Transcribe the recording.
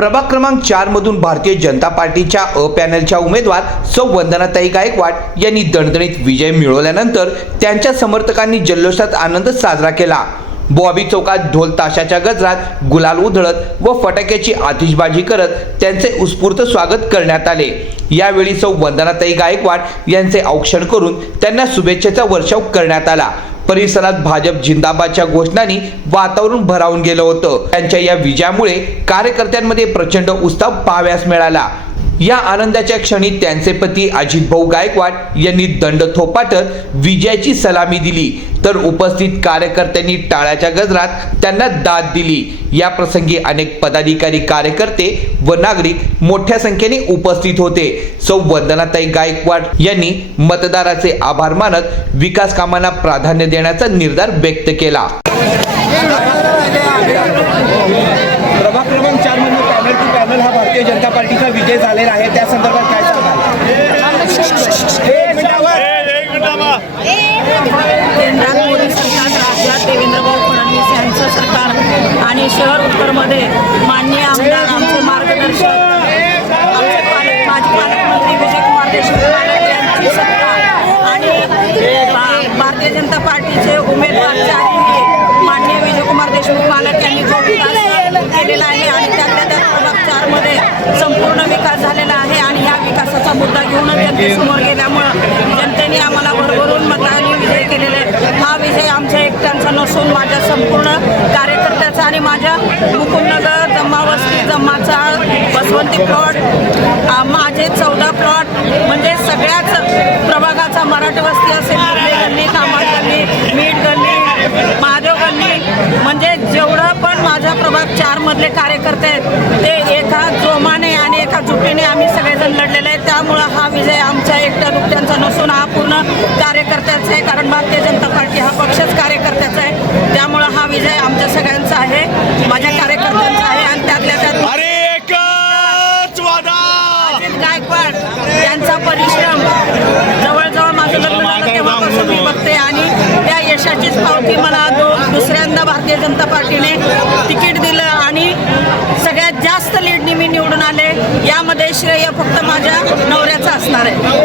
प्रभाग क्रमांक 4 मधून भारतीय जनता पार्टीच्या अ पॅनलच्या उमेदवार सौ वंदनाताई गायकवाड यांनी दणदणीत विजय मिळवल्यानंतर त्यांच्या समर्थकांनी जल्लोषात आनंद साजरा केला। बॉबी चौकात ढोल ताशाच्या गजरात गुलाल उधळत व फटाक्याची आतिषबाजी करत त्यांचे उत्स्फूर्त स्वागत करण्यात आले। यावेळी सौ वंदनाताई गायकवाड यांचे औक्षण करून त्यांना शुभेच्छेचा वर्षाव करण्यात आला। परिसरात भाजप जिंदाबादच्या घोषणांनी वातावरण भारावून गेलं होतं। त्यांच्या या विजयामुळे कार्यकर्त्यांमध्ये प्रचंड उत्साह पाहावयास मिळाला। या आनंदाच्या क्षणी त्यांचे पती अजित भाऊ गायकवाड यांनी दंड थोपाटत विजयाची सलामी दिली, तर उपस्थित कार्यकर्त्यांनी टाळ्याच्या गजरात त्यांना दाद दिली। या प्रसंगी अनेक पदाधिकारी, कार्यकर्ते व नागरिक मोठ्या संख्येने उपस्थित होते। सौ वंदनाताई गायकवाड यांनी मतदाराचे आभार मानत विकास कामांना प्राधान्य देण्याचा निर्धार व्यक्त केला। प्रभाग क्रमांक 4 मध्ये पॅनल टू पॅनल हा भारतीय जनता पार्टीचा विजय झालेला आहे, त्या संदर्भात काय सांगाल? केंद्रात मोदी सरकार, राज्यात देवेंद्रभाऊ फडणवीस यांचं सरकार आणि शहर उत्तरमध्ये माननीय आमदार, आमचे मार्गदर्शक, आमचे माजी पालकमंत्री विजयकुमार देशमुख यांची सत्ता आणि भारतीय जनता पार्टीचे उमेदवार चारही माननीय विजयकुमार देशमुख मालक यांनी जो विकास केलेला आहे आणि त्यातल्या त्यात प्रभाग 4 मध्ये संपूर्ण विकास झालेला आहे आणि या विकासाचा मुद्दा घेऊनच जनतेसमोर गेल्यामुळं जनतेने आम्हाला भरभरून मतांनी विजय केलेला आहे। हा विजय आमच्या एकट्यांचा नसून माझ्या संपूर्ण कार्यकर्त्याचा आणि माझ्या मुकुंदनगर, जम्मावस्ती, जम्माचा, बसवंती प्लॉट, माझे 14 प्लॉट म्हणजे सगळ्याच प्रभागाचा, मराठी वस्ती असेल, गल्ली, कामात गल्ली, मीठ गल्ली, महादेव गल्ली, म्हणजे जेवढं पण माझ्या प्रभाग 4 मधले कार्यकर्ते आहेत ते एका जोमाने आणि एका जुटीने आम्ही सगळेजण लढलेले आहेत। त्यामुळं हा विजय आमच्या एकट्या दुकट्यांचा नसून हा पूर्ण कार्यकर्त्याचा आहे, कारण भारतीय जनता पार्टी हा पक्षच कार्यकर्त्याचा आहे। त्यामुळं हा विजय आमच्या सगळ्यांचा आहे, माझ्या कार्यकर्त्यांचा आहे आणि त्यातल्या त्यात अजित गायकवाड यांचा परिश्रम, जवळजवळ माझं लग्न झालं तेव्हापासून मी बघते आणि त्या यशाचीच पावती मला दुसऱ्यांदा भारतीय जनता पार्टीने तिकीट दिलं आणि सगळ्यात जास्त लीडनी मी निवडून आले। यामध्ये श्रेय फक्त माझ्या नवऱ्याचं असणार आहे।